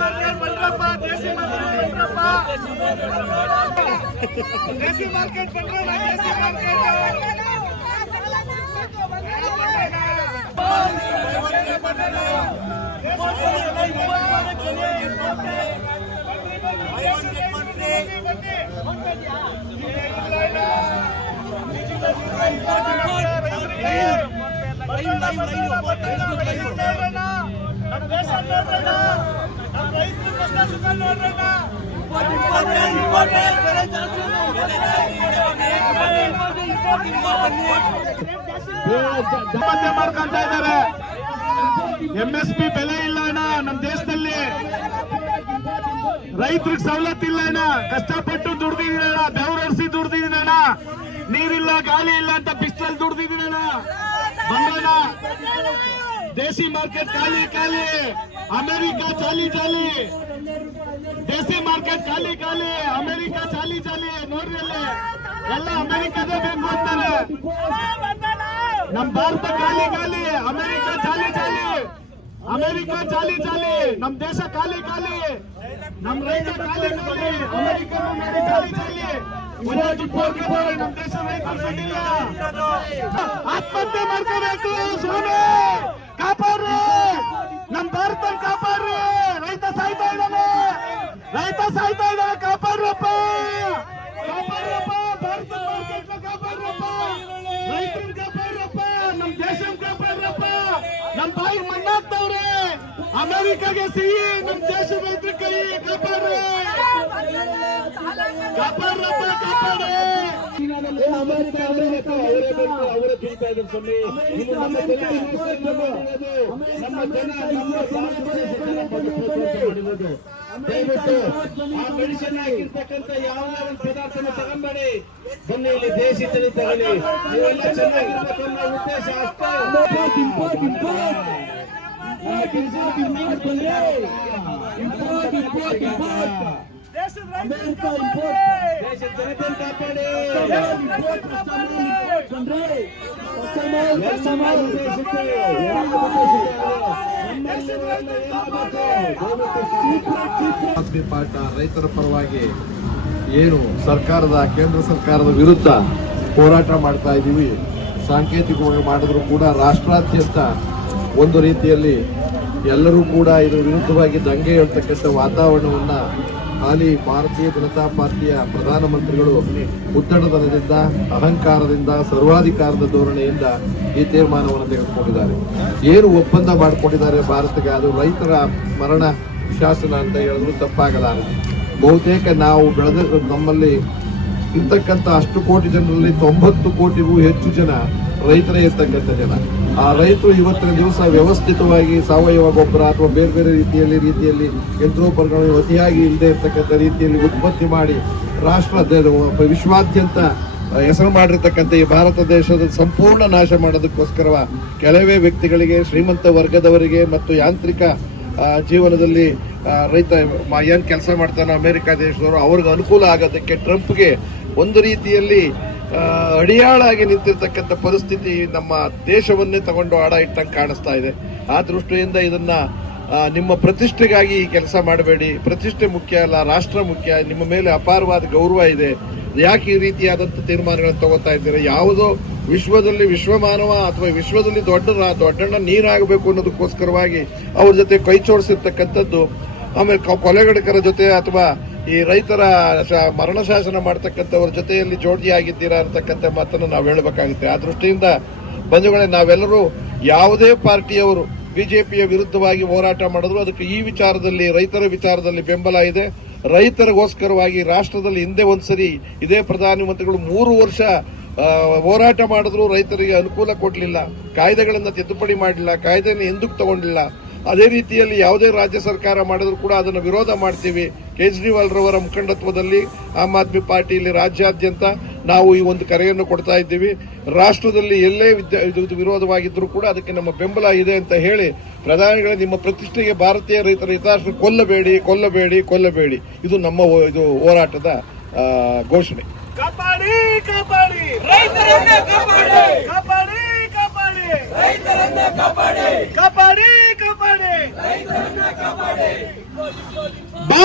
Market ಬಂದ್ರಪ್ಪ, ದೇಸಿ market ಬಂದ್ರಪ್ಪ, ದೇಸಿ market ಬಂದ್ರಲ್ಲ, ದೇಸಿ market ನಮ್ಮ ದೇಶ ನೋಡ್ರಣ್ಣ, ನಮ್ಮ ರೈತರು ಕಷ್ಟ ಸುಖ ನೋಡ್ರಣ್ಣ. ಮಾಡ್ಕೊಂತ ಇದ್ದಾರೆ. MSP ಬೆಲೆ ಇಲ್ಲ ಅಣ್ಣ ನಮ್ಮ ದೇಶದಲ್ಲಿ, ರೈತರಿಗೆ ಸವಲತ್ತಿಲ್ಲ ಅಣ್ಣ. ಕಷ್ಟಪಟ್ಟು ದುಡ್ದಿದ್ದೀನಣ್ಣ, ಬೆವರರಿಸಿ ದುಡ್ದಿದ್ದೀನಣ್ಣ. ನೀರಿಲ್ಲ ಗಾಳಿ ಇಲ್ಲ ಅಂತ ಬಿಸಿಲಲ್ಲಿ ದುಡ್ದಿದ್ದೀನಣ್ಣ. ಬಂದಣ್ಣ, ದೇಸಿ ಮಾರ್ಕೆಟ್ ಖಾಲಿ ಖಾಲಿ, ಅಮೆರಿಕ ಚಾಲಿ ಚಾಲಿ, ದೇಸಿ ಮಾರ್ಕೆಟ್ ಖಾಲಿ ಖಾಲಿ, ಅಮೆರಿಕ ಚಾಲಿ ಚಾಲಿ. ನೋಡ್ರಿ ಅಲ್ಲಿ ಎಲ್ಲ ಅಮೆರಿಕದೇ ಬೇಕು ಅಂತಾರೆ. ನಮ್ ಭಾರತ ಖಾಲಿ ಖಾಲಿ, ಅಮೆರಿಕ ಚಾಲಿ ಚಾಲಿ, ಅಮೆರಿಕ ಚಾಲಿ ಚಾಲಿ, ನಮ್ ದೇಶ ಖಾಲಿ ಖಾಲಿ, ನಮ್ ರೈತ ಖಾಲಿ ಖಾಲಿ, ಅಮೆರಿಕ ನೋಡಿ ಚಾಲಿ ಚಾಲಿ. ನಮ್ ದೇಶ ರೈತರಿಲ್ಲ, ಆತ್ಮಹತ್ಯೆ ಮಾಡ್ಕೋಬೇಕು. ಸ್ವಾಮಿ ಕಾಪಾಡ್ರಿ, ನಮ್ ಭಾರತ ಕಾಪಾಡ್ರಿ. ರೈತ ಸಾಯ್ತಾ ಇದ್ದಾನೆ, ರೈತ ಸಾಯ್ತಾ ಇದ್ದಾನೆ. ಕಾಪಾಡ್ರಪ್ಪ, ಕಾಪಾಡ್ರಪ್ಪ, ಭಾರತ ಮಾರ್ಕೆಟ್ ಕಾಪಾಡ್ರಪ್ಪ, ರೈತರನ್ನ ಕಾಪಾಡ್ರಪ್ಪ, ನಮ್ ದೇಶ ಕಾಪಾಡ್ರಪ್ಪ. ನಮ್ ಬಾಯಿ ಮಣ್ಣಾಗ್ತವ್ರೆ, ಅಮೆರಿಕಾಗೆ ಸಿಹಿ, ನಮ್ ದೇಶ ರೈತರ ಕೈ ಕಾಪಾಡ್ರಿ, ಕಾಪಾಡ್ರಪ್ಪ, ಕಾಪಾಡ್ರಿ. ಅವರೇ ಬೀಳ್ತಾ ಇದ್ದಾರೆ ಸ್ವಾಮಿ. ಇದು ನಮ್ಮ ದಯವಿಟ್ಟು ಆ ಮೆಡಿಸಿನ್ ಹಾಕಿರ್ತಕ್ಕಂಥ ಯಾವುದೇ ಒಂದು ಪದಾರ್ಥನ ತಗೊಂಬೇಡಿ. ಬನ್ನಿ ಇಲ್ಲಿ ದೇಶಿ ತಳಿ ತಗೊಳ್ಳಿ, ನೀವೆಲ್ಲ ಚೆನ್ನಾಗಿರ್ಬೇಕನ್ನೋ ಉದ್ದೇಶ ಅಷ್ಟೇ. ಪಾಠ ರೈತರ ಪರವಾಗಿ ಏನು ಸರ್ಕಾರದ ಕೇಂದ್ರ ಸರ್ಕಾರದ ವಿರುದ್ಧ ಹೋರಾಟ ಮಾಡ್ತಾ ಇದ್ದೀವಿ. ಸಾಂಕೇತಿಕವಾಗಿ ಮಾಡಿದ್ರು ಕೂಡ ರಾಷ್ಟ್ರಾದ್ಯಂತ ಒಂದು ರೀತಿಯಲ್ಲಿ ಎಲ್ಲರೂ ಕೂಡ ಇದರ ವಿರುದ್ಧವಾಗಿ ದಂಗೆ ಹೇಳ್ತಕ್ಕಂಥ ವಾತಾವರಣವನ್ನ ಹಾಲಿ ಭಾರತೀಯ ಜನತಾ ಪಾರ್ಟಿಯ ಪ್ರಧಾನಮಂತ್ರಿಗಳು ಉದ್ದಟತನದಿಂದ, ಅಹಂಕಾರದಿಂದ, ಸರ್ವಾಧಿಕಾರದ ಧೋರಣೆಯಿಂದ ಈ ತೀರ್ಮಾನವನ್ನು ತೆಗೆದುಕೊಂಡಿದ್ದಾರೆ. ಏನು ಒಪ್ಪಂದ ಮಾಡಿಕೊಂಡಿದ್ದಾರೆ ಭಾರತಕ್ಕೆ, ಅದು ರೈತರ ಮರಣ ಶಾಸನ ಅಂತ ಹೇಳಿದ್ರು ತಪ್ಪಾಗಲಾರದು. ಬಹುತೇಕ ನಾವು ಬೆಳೆದ ನಮ್ಮಲ್ಲಿ ಇರ್ತಕ್ಕಂಥ 10 ಕೋಟಿ ಜನರಲ್ಲಿ 90 ಕೋಟಿಗೂ ಹೆಚ್ಚು ಜನ ರೈತರೇ ಇರ್ತಕ್ಕಂಥ ಜನ. ಆ ರೈತರು ಇವತ್ತಿನ ದಿವಸ ವ್ಯವಸ್ಥಿತವಾಗಿ ಸಾವಯವ ಗೊಬ್ಬರ ಅಥವಾ ಬೇರೆ ಬೇರೆ ರೀತಿಯಲ್ಲಿ ಯಂತ್ರೋಪಕರಣಗಳು ಅತಿಯಾಗಿ ಇಲ್ಲದೆ ಇರ್ತಕ್ಕಂಥ ರೀತಿಯಲ್ಲಿ ಉತ್ಪತ್ತಿ ಮಾಡಿ ವಿಶ್ವಾದ್ಯಂತ ಹೆಸರು ಮಾಡಿರ್ತಕ್ಕಂಥ ಈ ಭಾರತ ದೇಶದ ಸಂಪೂರ್ಣ ನಾಶ ಮಾಡೋದಕ್ಕೋಸ್ಕರ ಕೆಲವೇ ವ್ಯಕ್ತಿಗಳಿಗೆ, ಶ್ರೀಮಂತ ವರ್ಗದವರಿಗೆ ಮತ್ತು ಯಾಂತ್ರಿಕ ಜೀವನದಲ್ಲಿ ರೈತ ಏನು ಕೆಲಸ ಮಾಡ್ತಾನೆ ಅಮೆರಿಕ ದೇಶದವರು, ಅವ್ರಿಗೆ ಅನುಕೂಲ ಆಗೋದಕ್ಕೆ ಟ್ರಂಪ್ಗೆ ಒಂದು ರೀತಿಯಲ್ಲಿ ಅಡಿಯಾಳಾಗಿ ನಿಂತಿರ್ತಕ್ಕಂಥ ಪರಿಸ್ಥಿತಿ ನಮ್ಮ ದೇಶವನ್ನೇ ತಗೊಂಡು ಆಡ ಇಟ್ಟಂಗೆ ಕಾಣಿಸ್ತಾ ಇದೆ. ಆ ದೃಷ್ಟಿಯಿಂದ ಇದನ್ನ ನಿಮ್ಮ ಪ್ರತಿಷ್ಠೆಗಾಗಿ ಈ ಕೆಲಸ ಮಾಡಬೇಡಿ. ಪ್ರತಿಷ್ಠೆ ಮುಖ್ಯ ಅಲ್ಲ, ರಾಷ್ಟ್ರ ಮುಖ್ಯ. ನಿಮ್ಮ ಮೇಲೆ ಅಪಾರವಾದ ಗೌರವ ಇದೆ. ಯಾಕೆ ಈ ರೀತಿಯಾದಂಥ ತೀರ್ಮಾನಗಳನ್ನು ತಗೋತಾ ಇದ್ದೀರಾ? ಯಾವುದೋ ವಿಶ್ವದಲ್ಲಿ ವಿಶ್ವಮಾನವ ಅಥವಾ ವಿಶ್ವದಲ್ಲಿ ದೊಡ್ಡಣ್ಣ ನೀರಾಗಬೇಕು ಅನ್ನೋದಕ್ಕೋಸ್ಕರವಾಗಿ ಅವ್ರ ಜೊತೆ ಕೈ ಜೋಡಿಸಿರ್ತಕ್ಕಂಥದ್ದು. ಆಮೇಲೆ ಕೊಲೆಗಡಕರ ಜೊತೆ ಅಥವಾ ಈ ರೈತರ ಮರಣ ಶಾಸನ ಮಾಡ್ತಕ್ಕಂಥವ್ರ ಜೊತೆಯಲ್ಲಿ ಜೋಡಿಯಾಗಿದ್ದೀರಾ ಅಂತಕ್ಕಂಥ ಮಾತನ್ನು ನಾವು ಹೇಳಬೇಕಾಗುತ್ತೆ. ಆ ದೃಷ್ಟಿಯಿಂದ ಬಂಧುಗಳೇ, ನಾವೆಲ್ಲರೂ ಯಾವುದೇ ಪಾರ್ಟಿಯವರು ಬಿಜೆಪಿಯ ವಿರುದ್ಧವಾಗಿ ಹೋರಾಟ ಮಾಡಿದ್ರು ಅದಕ್ಕೆ ಈ ವಿಚಾರದಲ್ಲಿ, ರೈತರ ವಿಚಾರದಲ್ಲಿ ಬೆಂಬಲ ಇದೆ. ರೈತರಿಗೋಸ್ಕರವಾಗಿ ರಾಷ್ಟ್ರದಲ್ಲಿ ಹಿಂದೆ ಒಂದ್ಸರಿ ಇದೇ ಪ್ರಧಾನಮಂತ್ರಿಗಳು 3 ವರ್ಷ ಹೋರಾಟ ಮಾಡಿದ್ರು, ರೈತರಿಗೆ ಅನುಕೂಲ ಕೊಡಲಿಲ್ಲ, ಕಾಯ್ದೆಗಳನ್ನು ತಿದ್ದುಪಡಿ ಮಾಡಲಿಲ್ಲ, ಕಾಯ್ದೆಯನ್ನು ಎಂದಕ್ಕೆ ತಗೊಂಡಿಲ್ಲ. ಅದೇ ರೀತಿಯಲ್ಲಿ ಯಾವುದೇ ರಾಜ್ಯ ಸರ್ಕಾರ ಮಾಡಿದ್ರು ಕೂಡ ಅದನ್ನು ವಿರೋಧ ಮಾಡ್ತೀವಿ. ಕೇಜ್ರಿವಾಲ್ ರವರ ಮುಖಂಡತ್ವದಲ್ಲಿ ಆಮ್ ಆದ್ಮಿ ಪಾರ್ಟಿಯಲ್ಲಿ ರಾಜ್ಯಾದ್ಯಂತ ನಾವು ಈ ಒಂದು ಕರೆಯನ್ನು ಕೊಡ್ತಾ ಇದ್ದೀವಿ. ರಾಷ್ಟ್ರದಲ್ಲಿ ಎಲ್ಲೇ ವಿರೋಧವಾಗಿದ್ದರೂ ಕೂಡ ಅದಕ್ಕೆ ನಮ್ಮ ಬೆಂಬಲ ಇದೆ ಅಂತ ಹೇಳಿ, ಪ್ರಧಾನಿಗಳೇ, ನಿಮ್ಮ ಪ್ರತಿಷ್ಠೆಗೆ ಭಾರತೀಯ ರೈತರ ಹಿತಾಸಕ್ತಿ ಕೊಲ್ಲಬೇಡಿ. ಇದು ನಮ್ಮ ಹೋರಾಟದ ಘೋಷಣೆ. ಕಾಪಾಡಿ ಕಾಪಾಡಿ ರೈತರನ್ನ ಕಾಪಾಡಿ, ಕಾಪಾಡಿ ಕಾಪಾಡಿ ರೈತರನ್ನ ಕಾಪಾಡಿ, ಕಾಪಾಡಿ ಕಾಪಾಡಿ ರೈತರನ್ನ ಬಾ